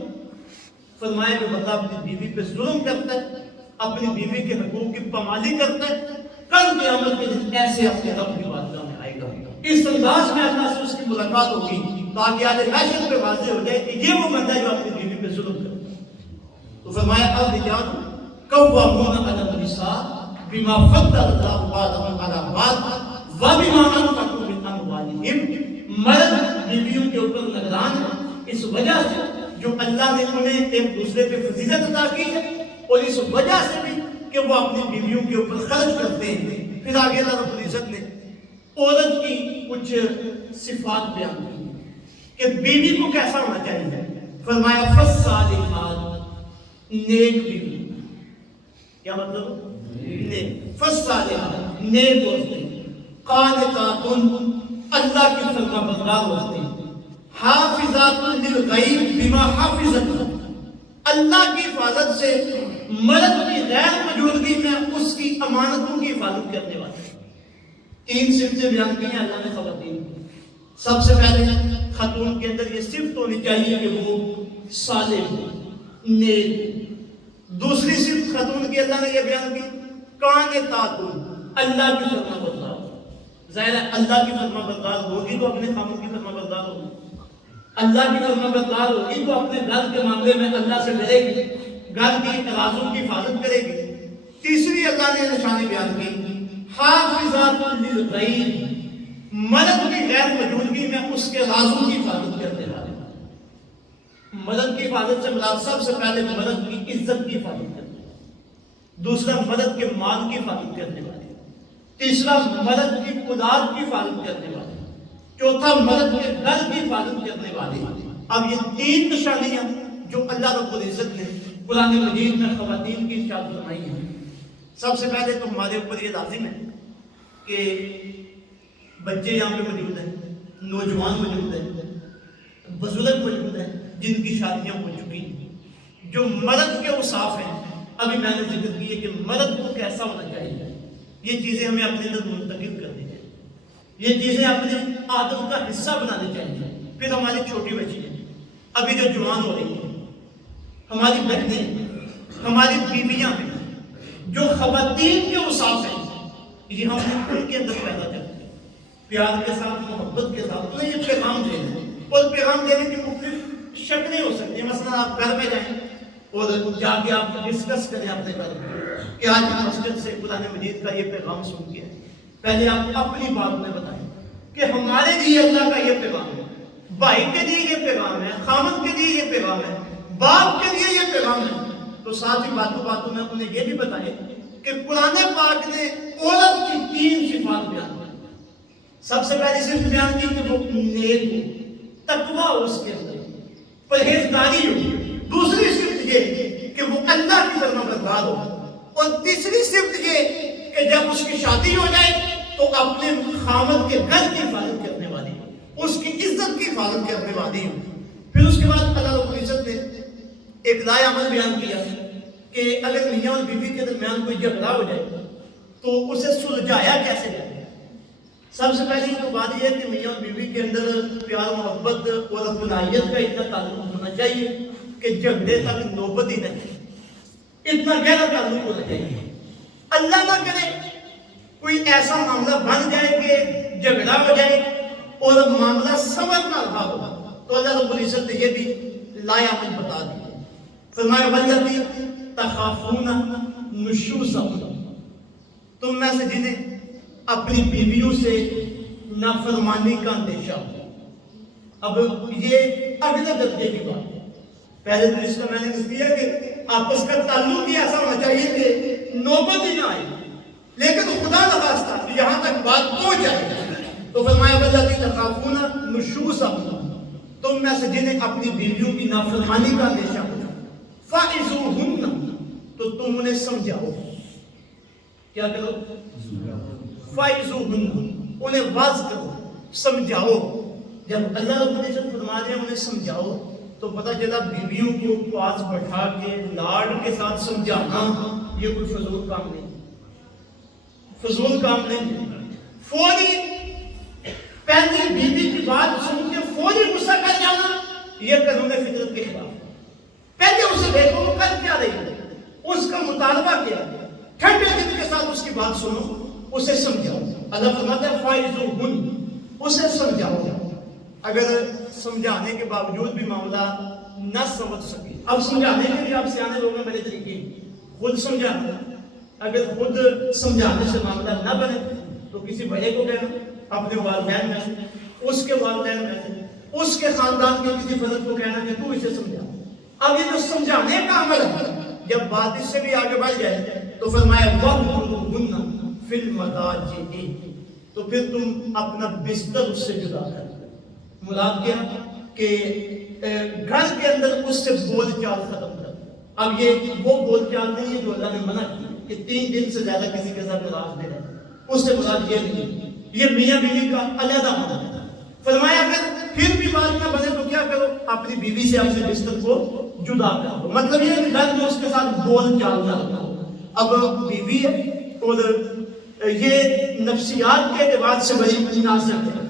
فرمایا کہ بندہ اپنی بیوی پہ ظلم کرتا ہے، اپنی بیوی کے حقوق کی پامالی کرتا ہے، کل قیامت کے دن ایسے اپنے رب کی بارگاہ میں آئے گا۔ اس انداز میں اللہ سے اس کی ملاقات ہوگی تاکہ آج محشر پہ واضح ہو جائے کہ یہ وہ بندہ ہے جو اپنی بیوی پہ ظلم کرتا ہے۔ تو فرمایا الرجال قوامون علی النساء بما فضل اللہ بعضهم علی بعض وبما انفقوا من اموالهم۔ مرد بیویوں کے اوپر نگران ہے اس وجہ سے جو اللہ نے انہیں ایک دوسرے پہ فضیلت عطا کی ہے، اور اس وجہ سے بھی کہ وہ اپنی بیویوں کے اوپر خرچ کرتے ہیں۔ پھر آگے اللہ رب العزت نے عورت کی کچھ صفات بیان کی کہ بیوی کو کیسا ہونا چاہیے۔ فرمایا فالصالحات، نیک بیوی۔ کیا مطلب؟ نیک، فالصالحات، نیک عورتیں، قانتات، اللہ کی فرما بردار عورتیں، حافظات للغیب بما حافظ اللہ، اللہ کی حفاظت سے مرد کی غیر موجودگی میں اس کی امانتوں کی حفاظت کرنے والے۔ 3 صفتیں بیان کی ہیں اللہ نے خواتین کو۔ سب سے پہلے خاتون کے اندر یہ صفت ہونی چاہیے کہ وہ صالح ہو، نیک۔ دوسری صفت خاتون کی اللہ نے یہ بیان کی قانتات، اللہ کی فرما بردار۔ ظاہر ہے اللہ کی فرما بردار ہوگی تو اپنے خامن کی فرما بردار ہوگی، اللہ کی فرما بردار ہوگی تو اپنے گھر کے معاملے میں اللہ سے ڈرے گی، گھر کی ترازوں کی حفاظت کرے گی۔ تیسری اللہ نے نشانی بیان کی حافظات للغیب، مرد کی غیر موجودگی میں اس کے رازوں کی حفاظت کرنے والے۔ مدد کی حفاظت سے مراد سب سے پہلے مدد کی عزت کی حفاظت کرنے والی، دوسرا مدد کے مال کی حفاظت کرنے والی، تیسرا مدد کی اولاد کی حفاظت کرنے والی، چوتھا مدد کے گھر کی حفاظت کرنے والی۔ اب یہ تین نشانیاں جو اللہ رب العزت نے قرآن مجید میں خواتین کی ارشاد فرمائی ہیں، سب سے پہلے تو ہمارے اوپر یہ لازم ہے کہ بچے یہاں پہ موجود ہیں، نوجوان موجود ہیں، بزرگ موجود ہیں جن کی شادیاں ہو چکی ہیں، جو مرد کے اوصاف ہیں ابھی میں نے ذکر کی ہے کہ مرد کو کیسا ہونا چاہیے، یہ چیزیں ہمیں اپنے اندر منتقل کرنی چاہیے، یہ چیزیں اپنے عادت کا حصہ بنانے چاہیے۔ پھر ہماری چھوٹی بچی ہیں ابھی جو جوان ہو رہی ہیں، ہماری بہنیں، ہماری بیویاں ہیں جو خواتین کے اوصاف ہیں، یہ ہم ان کے اندر پیدا کرتے ہیں، پیار کے ساتھ، محبت کے ساتھ انہیں یہ پیغام دینا ہے۔ اور پیغام دینے کی مختلف شکلیں ہو سکتی ہیں۔ مثلا آپ گھر میں جائیں اور جا کے آپ ڈسکس کریں اپنے گھر میں کہ آج مسجد سے قرآن مجید کا یہ پیغام سن کے پہلے آپ اپنی بات میں بتائیں کہ ہمارے لیے اللہ کا یہ پیغام ہے، بھائی کے لیے یہ پیغام ہے، خامد کے لیے یہ پیغام ہے، باپ کے لیے یہ پیغام ہے۔ تو ساتھ ہی باتوں باتوں میں انہیں یہ بھی بتائیں کہ قرآن پاک نے عورت کی تین صفات بیان کی۔ سب سے پہلی صفت بیان کی کہ وہ نیک ہو، تقویٰ ہو اس کے اندر، پرہیزگاری ہو۔ دوسری صفت یہ کہ وہ اللہ کی فرما بردار ہو، اور تیسری صفت یہ کہ جب اس کی شادی ہو جائے تو اپنے خامد کے گھر کی حفاظت کرنے والی، اس کی عزت کی حفاظت کرنے والی ہو۔ پھر اس کے بعد اللہ رب العزت نے ایک رائے عمل بیان کیا کہ اگر میاں اور بیوی کے درمیان کوئی جھگڑا ہو جائے تو اسے سلجھایا کیسے جائے۔ سب سے پہلی تو بات یہ ہے کہ میاں اور بیوی کے اندر پیار، محبت اور اپنائیت کا اتنا تعلق ہونا چاہیے کہ جھگڑے تک نوبت ہی نہیں، اتنا گہرا تعلق ہونا چاہیے۔ اللہ نہ کرے کوئی ایسا معاملہ بن جائے کہ جھگڑا ہو جائے اور معاملہ سمجھ نہ رہا ہو، تو اللہ رب العزت نے یہ بھی لائے عمل بتا دیا۔ فرمایا والذی تخافون نشوزہن، تم میں سے جنہیں اپنی بیویوں سے نافرمانی کا اندیشہ ہو۔ اب یہ اگلے درجے کی بات ہے۔ پہلے تو اس کا میں نے کیا کہ آپس کا تعلق ہی ایسا ہونا چاہیے کہ نوبت ہی نہ آئے، لیکن خدا نخواستہ یہاں تک بات پہنچ جائے تو فرمایا والذی تخافون نشوزہن، تم میں سے جنہیں اپنی بیویوں کی نافرمانی کا اندیشہ ہو، فَعِظُوهُنَّ، تو تم انہیں سمجھاؤ۔ کیا کرو؟ فَعِظُوهُنَّ، انہیں واعظ کرو، سمجھاؤ۔ جب اللہ رب العزت فرما رہے ہیں انہیں سمجھاؤ تو پتہ چلا بیویوں کو پاس بٹھا کے لاڈ کے ساتھ سمجھانا یہ کوئی فضول کام نہیں، فضول کام نہیں۔ فوری پہلی بیوی کی بات سن کے فوری غصہ کر جانا یہ قانون فطرت کے خلاف ہے۔ پہلے اسے دیکھو وہ کر کیا رہی ہے، اس کا مطالبہ کیا ہے، ٹھنڈے دل کے ساتھ اس کی بات سنو، اسے سمجھاؤ۔ اللہ فرماتا ہے فَائِزُوهُنَّ، اسے سمجھاؤ۔ اگر سمجھانے کے باوجود بھی معاملہ نہ سمجھ سکے، اب سمجھانے کے لیے آپ سیانے لوگ ہیں، بڑے طریقے خود سمجھانا، اگر خود سمجھانے سے معاملہ نہ بنے تو کسی بڑے کو کہنا، اپنے والدین میں سے، اس کے والدین میں سے، اس کے خاندان کے کسی فرد کو کہنا کہ تو اسے سمجھا۔ اب یہ جو سمجھانے کا عمل ہے، جب بات اس سے بھی آگے بڑھ جائے تو فرمایا وَاهْجُرْهُنَّ فِي الْمَضَاجِعِ، تو پھر تم اپنا بستر اس سے جدا کر دو۔ مراد کیا کہ گھر کے اندر اس سے بول چال ختم کر دو۔ اب یہ وہ بول چال نہیں ہے جو اللہ نے منع کی کہ 3 دن سے زیادہ کسی کے ساتھ راز دے رہا، اس سے مراد یہ نہیں، یہ میاں بیوی کا علیحدہ ہونا ہے۔ فرمایا اگر پھر بھی بات نہ بنے تو کیا کرو، اپنی بیوی سے اپنے بستر کو جدا کر دو۔ مطلب یہ ہے کہ گھر میں اس کے ساتھ بول چال نہ رکھو۔ اب بیوی ہے اور یہ نفسیات کے اعتبار سے بڑی مناسب ہے۔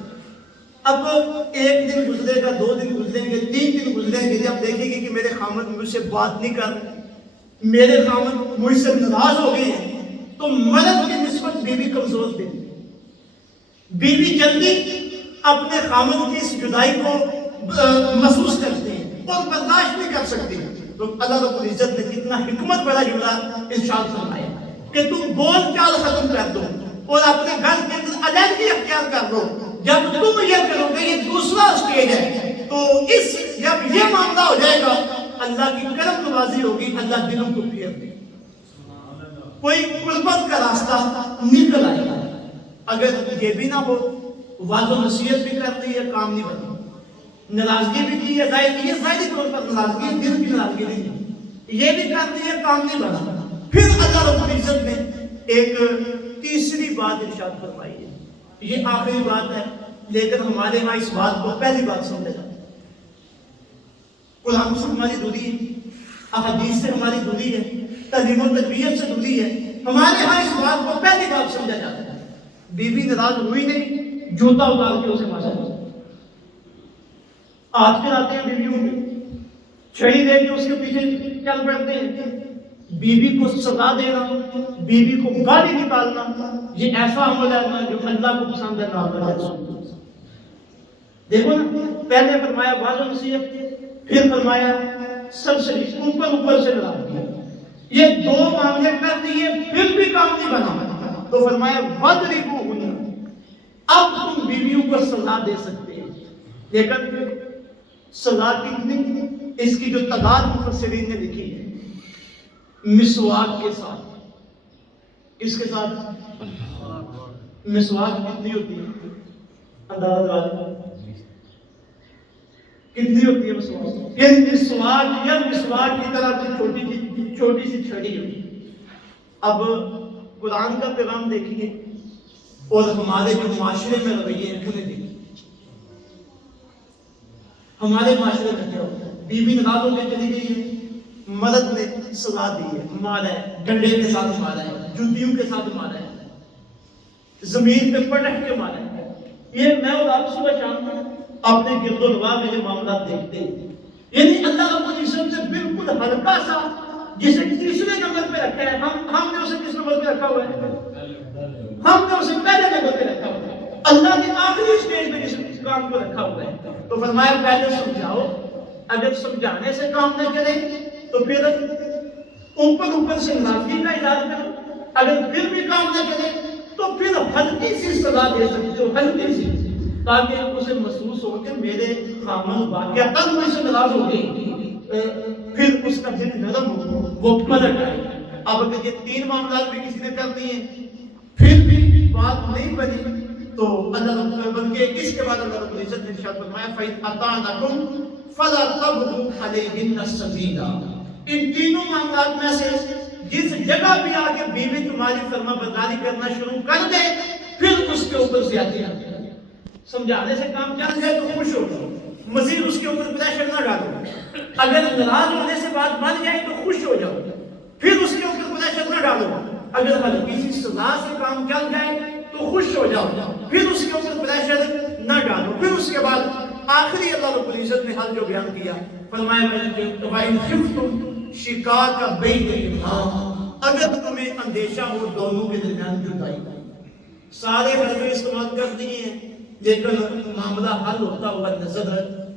اب ایک دن گزرے گا، 2 دن گزریں گے، 3 دن گزریں گے، جب دیکھے گی کہ میرے خامد مجھ سے بات نہیں کر رہے، میرے خامد مجھ سے ناراض ہو گئے ہیں، تو مرد کی نسبت بیوی کمزور دے، بیوی جلدی اپنے خامد کی اس جدائی کو محسوس کرتے ہیں اور برداشت نہیں کر سکتی۔ تو اللہ رب العزت نے کتنا حکمت بڑا جملہ ارشاد فرمایا کہ تم بول چال ختم کر دو اور اپنے گھر کے اندر علیحدگی اختیار کر لو۔ جب تم یہ کرو گے، یہ دوسرا سٹیج ہے تو اس جب یہ معاملہ ہو جائے گا اللہ کی کرم نوازی ہوگی، اللہ دلوں کو پھیر دے، کوئی قربت کا راستہ نکل آئے گا۔ اگر یہ بھی نہ ہو، وعظ و نصیحت بھی کر دی ہے، کام نہیں بنا، ناراضگی بھی کی ہے، ظاہری طور پر ناراضگی ہے، دل کی ناراضگی نہیں، یہ بھی کر دی ہے، کام نہیں بنا، پھر اللہ رب العزت نے ایک تیسری بات ارشاد فرمائی ہے۔ یہ آخری بات ہے، لیکن ہمارے ہاں اس بات کو پہلی بات سمجھا جاتا ہے۔ قرآن سے ہماری دوری ہے، احادیث سے ہماری دوری ہے، تعلیم و تربیت سے دوری ہے، ہمارے ہاں اس بات کو پہلی بات سمجھا جاتا ہے۔ بیوی ناراض ہوئی نہیں، جوتا اتار کے اسے ماشاء اللہ آج کے آتے ہیں بیویوں میں، چھڑی دے کے اس کے پیچھے چل پڑتے ہیں، بیوی کو سزا دینا، بیوی کو گالی نکالنا، یہ ایسا عمل ہے جو اللہ کو پسند ہے نہ اللہ۔ دیکھو نا، پہلے فرمایا وعظ و نصیحت، پھر فرمایا سرسری، اوپر سے لڑا دیا، یہ دو معاملے کر دیے پھر بھی کام نہیں بنا، تو فرمایا وَضْرِبُوهُنَّ، اب تم بیویوں کو سزا دے سکتے ہیں، لیکن سزا کتنی؟ اس کی جو تعداد مفسرین نے لکھی ہے، مسواک کے ساتھ۔ کس کے ساتھ؟ مسواک کتنی ہوتی ہے؟ اندازہ لگا دیں کتنی ہوتی ہے مسواک؟ یہ مسواک یا مسواک کی طرح چھوٹی سی چھڑی ہوتی ہے۔ اب قرآن کا پیغام دیکھیے اور ہمارے جو معاشرے میں رویے ہیں انہیں دیکھیے۔ ہمارے معاشرے میں کیا ہوتا ہے؟ بیوی ناراض ہو کے چلی گئی ہے، مرد نے سزا دی ہے، مارا ہے، ڈنڈے کے ساتھ مارا ہے، جوتیوں کے ساتھ مارا ہے، زمین پہ پٹک کے مارا ہے۔ یہ میں اور آپ صبح شام کو اپنے گرد و نواح میں یہ معاملات دیکھتے ہیں، یعنی اللہ رب العزت سے بالکل ہلکا سا جسے تیسرے نمبر پہ رکھا ہے، ہم نے اسے کس نمبر پہ رکھا ہوا ہے؟ ہم نے اسے پہلے نمبر پہ رکھا ہوا ہے۔ اللہ نے آخری اسٹیج پہ اس کام کو رکھا ہوا ہے، تو فرمایا پہلے سمجھاؤ، اگر سمجھانے سے کام نہ کرے تو پھر اوپر سے ناراضگی کا اظہار کرو، اگر پھر بھی کام نہ کرے تو پھر ہلکی سی سزا دے سکتے ہو، ہلکی سی، تاکہ اسے محسوس ہو کہ میرے خامن واقعتاً مجھ سے ناراض ہو گئی، پھر اس کا دل نرم ہو، وہ پلٹ آئے۔ اب اگر یہ تین معاملات بھی کسی نے کر دیے پھر بھی بات نہیں بنی تو اللہ بلکہ اس کے بعد اللہ رب العزت نے ارشاد فرمایا فَإِنْ أَطَعْنَكُمْ فَلَا تَبْغُوا عَلَيْهِنَّ السَّبِيلَ، ان تینوں معاملات میں سے جس جگہ بھی آگے بیوی تمہاری فرما برداری کرنا شروع کر دے پھر اس کے اوپر زیادتی نہ کرو۔ سمجھانے سے کام چل جائے تو خوش ہو جاؤ، مزید اس کے اوپر پریشر نہ ڈالو، اگر ناراض ہونے سے بات بن جائے تو خوش ہو جاؤ، پھر اس کے اوپر پریشر نہ ڈالو، اگر ہلکی سی سزا سے کام چل جائے تو خوش ہو جاؤ، پھر اس کے اوپر پریشر نہ ڈالو۔ پھر اس کے بعد آخری اللہ رب العزت نے حل جو بیان کیا، فرمایا وَإِنْ خِفْتُمْ شِقَاقَ بَيْنِهِمَا، اگر تمہیں اندیشہ ہو دونوں کے درمیان جدائی کا، سارے حربے استعمال کر دیے ہیں لیکن معاملہ حل ہوتا ہوا نظر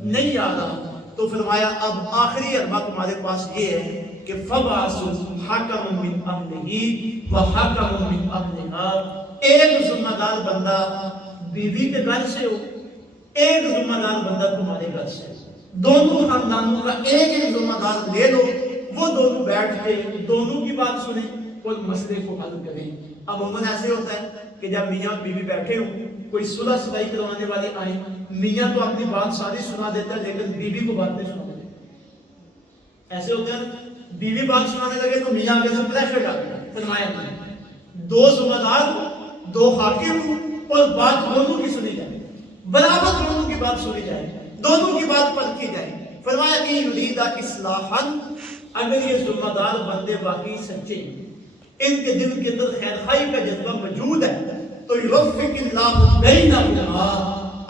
نہیں آ رہا، تو فرمایا اب آخری حربہ تمہارے پاس یہ ہے کہ فَبْعَثُوا حَكَمًا مِّنْ أَهْلِهِ وَحَكَمًا مِّنْ أَهْلِهَا، ایک ذمہ دار بندہ بیوی کے گھر سے ہو، ایک ذمہ دار بندہ تمہارے گھر سے، دونوں خاندانوں کا ایک ذمہ دار لے لو، وہ دونوں بیٹھ کے دونوں کی بات سنیں اور مسئلے کو حل کریں۔ عموماً ایسے ہوتا ہے کہ جب میاں اور بیوی بیٹھے ہوں، کوئی صلح صفائی کروانے والے آئیں، میاں تو اپنی بات ساری سنا دیتا ہے لیکن بیوی کو بات نہیں سنا دیتا۔ ایسے ہوتا ہے بیوی بات سنانے لگے تو میاں آگے سے پریشر ڈالتا ہے، فرمایا دو ذمہ دار دو حاکم اور بات دونوں کی سنی جائے، برابر دونوں کی بات سنی جائے، دونوں کی بات پرکھی جائے۔ فرمایا کہ یرید اصلاحا، اگر یہ ذمہ دار بندے واقعی سچے، ان کے دل کے اندر خیر خواہی کا جذبہ موجود ہے تو یوفق اللہ بینہما،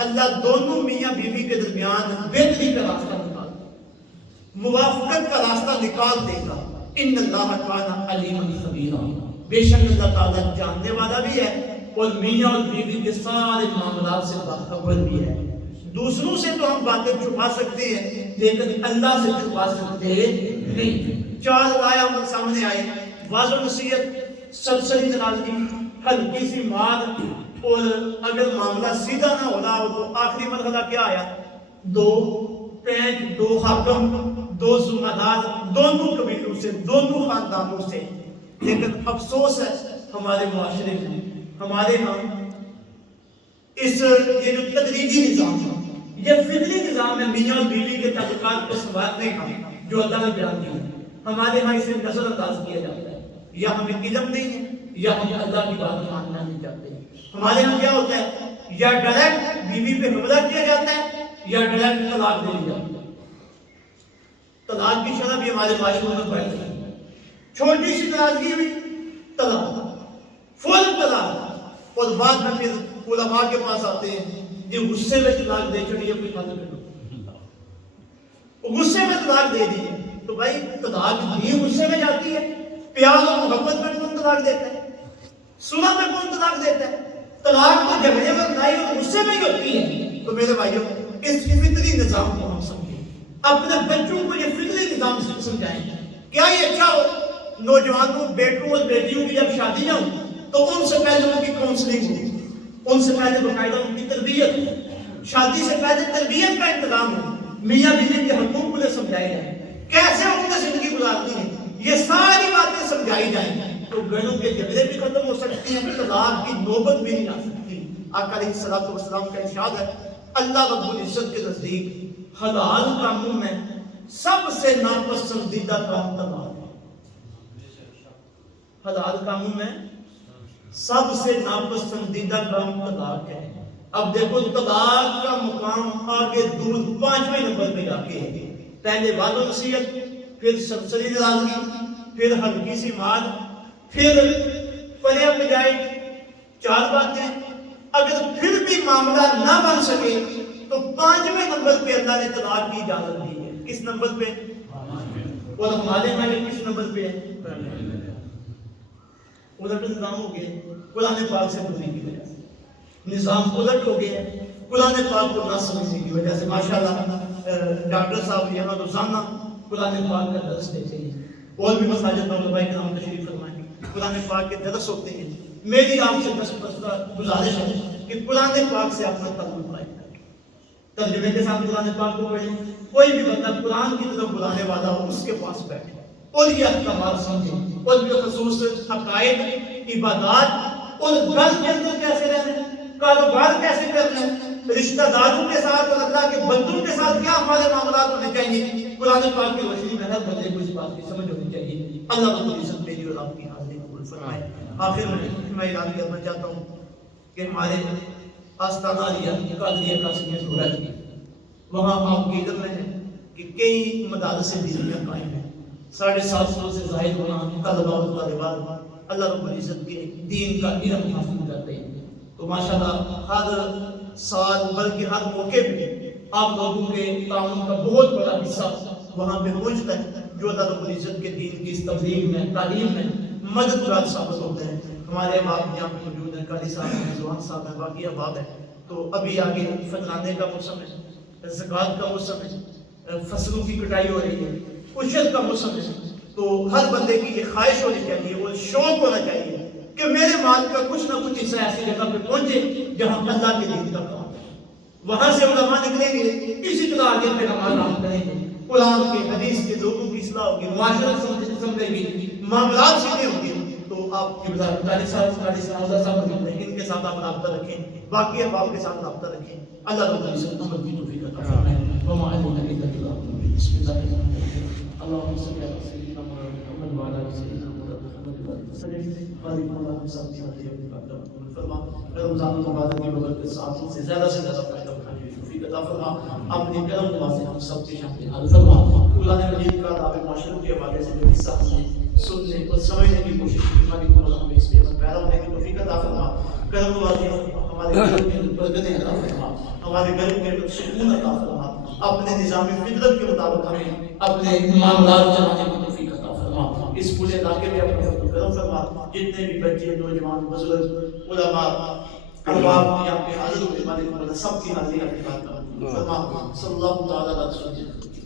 اللہ دونوں میاں بیوی کے درمیان بہتری کا راستہ نکال دے گا، موافقت کا راستہ نکال دے گا۔ ان اللہ کان علیما خبیرا، بے شک اللہ تعالیٰ جاننے والا بھی ہے اور میاں اور بیوی کے سارے معاملات سے باخبر بھی ہے۔ دوسروں سے تو ہم باتیں چھپا سکتے ہیں لیکن اللہ سے چھپا سکتے نہیں۔ چار رائے سامنے آئے، واضح نصیحت، سرسری ناراضگی، ہلکی سی مار، اور اگر معاملہ سیدھا نہ ہو رہا ہو تو آخری مرحلہ کیا آیا؟ دو 5 2 حاکم 2 ذمہ دار دونوں قبیلوں سے دونوں خاندانوں سے. لیکن افسوس ہے ہمارے معاشرے میں ہمارے ہاں اس یہ جو تدریجی نظام ہے یہ فطری نظام ہے میاں اور بیوی کے تعلقات کو سنوارنے کا جو اللہ نے بیان کیا ہے ہمارے ہاں اسے نظر انداز کیا جاتا ہے. یا ہمیں علم نہیں ہے یا ہم اللہ کی بات ماننا نہیں چاہتے. ہمارے ہاں کیا ہوتا ہے یا ڈائریکٹ بیوی پہ حملہ کیا جاتا ہے یا ڈائریکٹ طلاق دے دی جاتی ہے. طلاق کی شرح بھی ہمارے معاشرے میں بڑھ رہی ہے. چھوٹی سی ناراضگی ہوئی طلاق فوراً طلاق اور بعد میں پھر علماء کے پاس آتے ہیں یہ غصے میں طلاق دے چڑی اپنی خاطر کر دو غصے میں طلاق دے دی. تو بھائی طلاق بھی غصے میں جاتی ہے. پیار اور محبت میں کون طلاق دیتا ہے؟ صلح میں کون طلاق دیتا ہے؟ طلاق تو جھگڑے میں لڑائی اور غصے میں ہی ہوتی ہے. تو میرے بھائیوں اس فطری نظام کو ہم سمجھیں اپنے بچوں کو یہ فطری نظام سمجھائیں. کیا یہ اچھا ہو نوجوانوں بیٹوں اور بیٹیوں کی جب شادی نہ ہو تو ان سے پہلے ان کی کاؤنسلنگ ہو ان سے پہلے باقاعدہ ان کی تربیت ہو. شادی سے پہلے تربیت کا انتظام ہو. میاں بیوی کے حقوق انہیں سمجھائے جائیں کیسے انہیں زندگی گزارنی ہے یہ ساری باتیں سمجھائی جائیں تو گھروں کے جھگڑے بھی ختم ہو سکتے ہیں طلاق کی نوبت بھی نہیں آ سکتی. آقا علیہ الصلوۃ والسلام کا ارشاد ہے اللہ رب العزت کے نزدیک حلال کاموں میں سب سے ناپسندیدہ کام طلاق ہے. حلال کاموں میں سب سے ناپسندیدہ کام طلاق ہے. اب دیکھو طلاق کا مقام آگے دور 5ویں نمبر پہ جا کے ہے. پہلے وعد و نصیحت پھر سرسری ناراضگی پھر ہلکی سی مار پھر پرے پہ جائے 4 باتیں. اگر پھر بھی معاملہ نہ بن سکے تو 5ویں نمبر پہ اللہ نے طلاق کی اجازت دی ہے. کس نمبر پہ؟ اور ہمارے میں کس نمبر پہ ہے؟ الٹ نظام ہو گیا قرآن پاک سے بدلی کی وجہ سے. نظام الٹ ہو گیا قرآن پاک کو نہ سمجھنے کی وجہ سے. ماشاءاللہ ڈاکٹر صاحب یہاں روزانہ قرآن پاک کا درس دیتے ہیں اور بھی مساجد میں علماء کرام تشریف فرمائیں قرآن پاک کے درس ہوتے ہیں. میری آپ سے گزارش ہے کہ قرآن پاک سے اپنا تعلق قائم کریں. ترجمے کے ساتھ قرآن پاک کو پڑھیں. کوئی بھی بندہ قرآن کی طرف بلانے والا ہو اس کے پاس بیٹھے اور یہ احکامات سمجھیں اور بالخصوص عقائد عبادات اور گھر کے اندر کیسے رہنا کاروبار کیسے کرنا رشتہ داروں کے ساتھ اور اللہ کے بندوں کے ساتھ کیا ہمارے معاملات ہونے چاہیے. قرآن پاک کی روشنی میں ہر بندے کو اس بات کی سمجھ ہونی چاہیے. اللہ رب العزت میری اور آپ کی حاضری قبول فرمائے. آخر میں اعلان کرنا چاہتا ہوں کہ ہمارے آستانہ علیہ قادریہ قاسمیہ گورا جی وہاں آپ کی علم میں ہے کہ کئی مدارس دینیہ قائم ہیں. 750 سے زائد وہاں طلبہ و طالبات اللہ رب العزت کے دین کا علم حاصل کرتے ہیں. تو ماشاءاللہ ہر سال بلکہ ہر موقع پہ آپ لوگوں کے تعاون کا بہت بڑا حصہ وہاں پہ پہنچتا ہے جو اللہ رب العزت کے دین کی اس تبلیغ میں تعلیم میں مددگار ثابت ہوتے ہیں. ہمارے احباب یہاں پہ موجود ہیں قاری صاحب ہیں زبان صاحب ہیں باقی احباب ہیں. تو ابھی آگے فطرانے کا موسم ہے زکوٰۃ کا موسم ہے فصلوں کی کٹائی ہو رہی ہے اجرت کا موسم ہے. تو ہر بندے کی یہ خواہش ہونی چاہیے اور شوق ہونا چاہیے کہ میرے مال کا کچھ نہ کچھ حصہ ایسی جگہ پہ پہنچے جہاں اللہ کے دین کا کام ہے. وہاں سے علماء نکلیں گے اسی طرح آگے پیغامات عام کریں گے قرآن کے حدیث کے لوگوں کی اصلاح ہوگی معاشرت سمجھیں گی معاملات سیدھے ہوں گے. تو آپ کی بذات قاری صاحب ان کے ساتھ آپ رابطہ رکھیں باقی احباب کے ساتھ رابطہ رکھیں. اللہ رب العزت عمل کی توفیق عطا فرمائے. وما علینا الا البلاغ. بسم اللہ الرحمن الرحیم. اللهم صل على سيدنا محمد وعلى ال سيدنا محمد وسلم. وعلیکم اللہ صاحب کی حاضری فرما رمضان المبارک کی برکت سے آپ سے زیادہ فائدہ اٹھانے کی توفیق عطا فرما. اپنے کرم نوازے ہم سب کے شامل حال فرما. قرآن مجید کا دعوے معاشرت کے حوالے سے جو حصہ ہم نے سننے اور سمجھنے کی کوشش کی ہماری مولا ہمیں اس میں پیدا ہونے کی توفیق عطا فرما. کرم نوازے ہمارے گھروں کے اندر برکتیں عطا فرما. ہمارے گھروں کے اندر سکون عطا فرما. اپنے نظام فطرت کے مطابق ہمیں اپنے معاملات چلانے کی توفیق عطا فرما. اس پورے علاقے میں اپنا فضل و کرم فرما. جتنے بھی بچے نوجوان بزرگ علماء احباب یہاں پہ حاضر ہونے والے سب کی حاضری اپنے بات فرما. صلی اللہ تعالیٰ علیہ وسلم.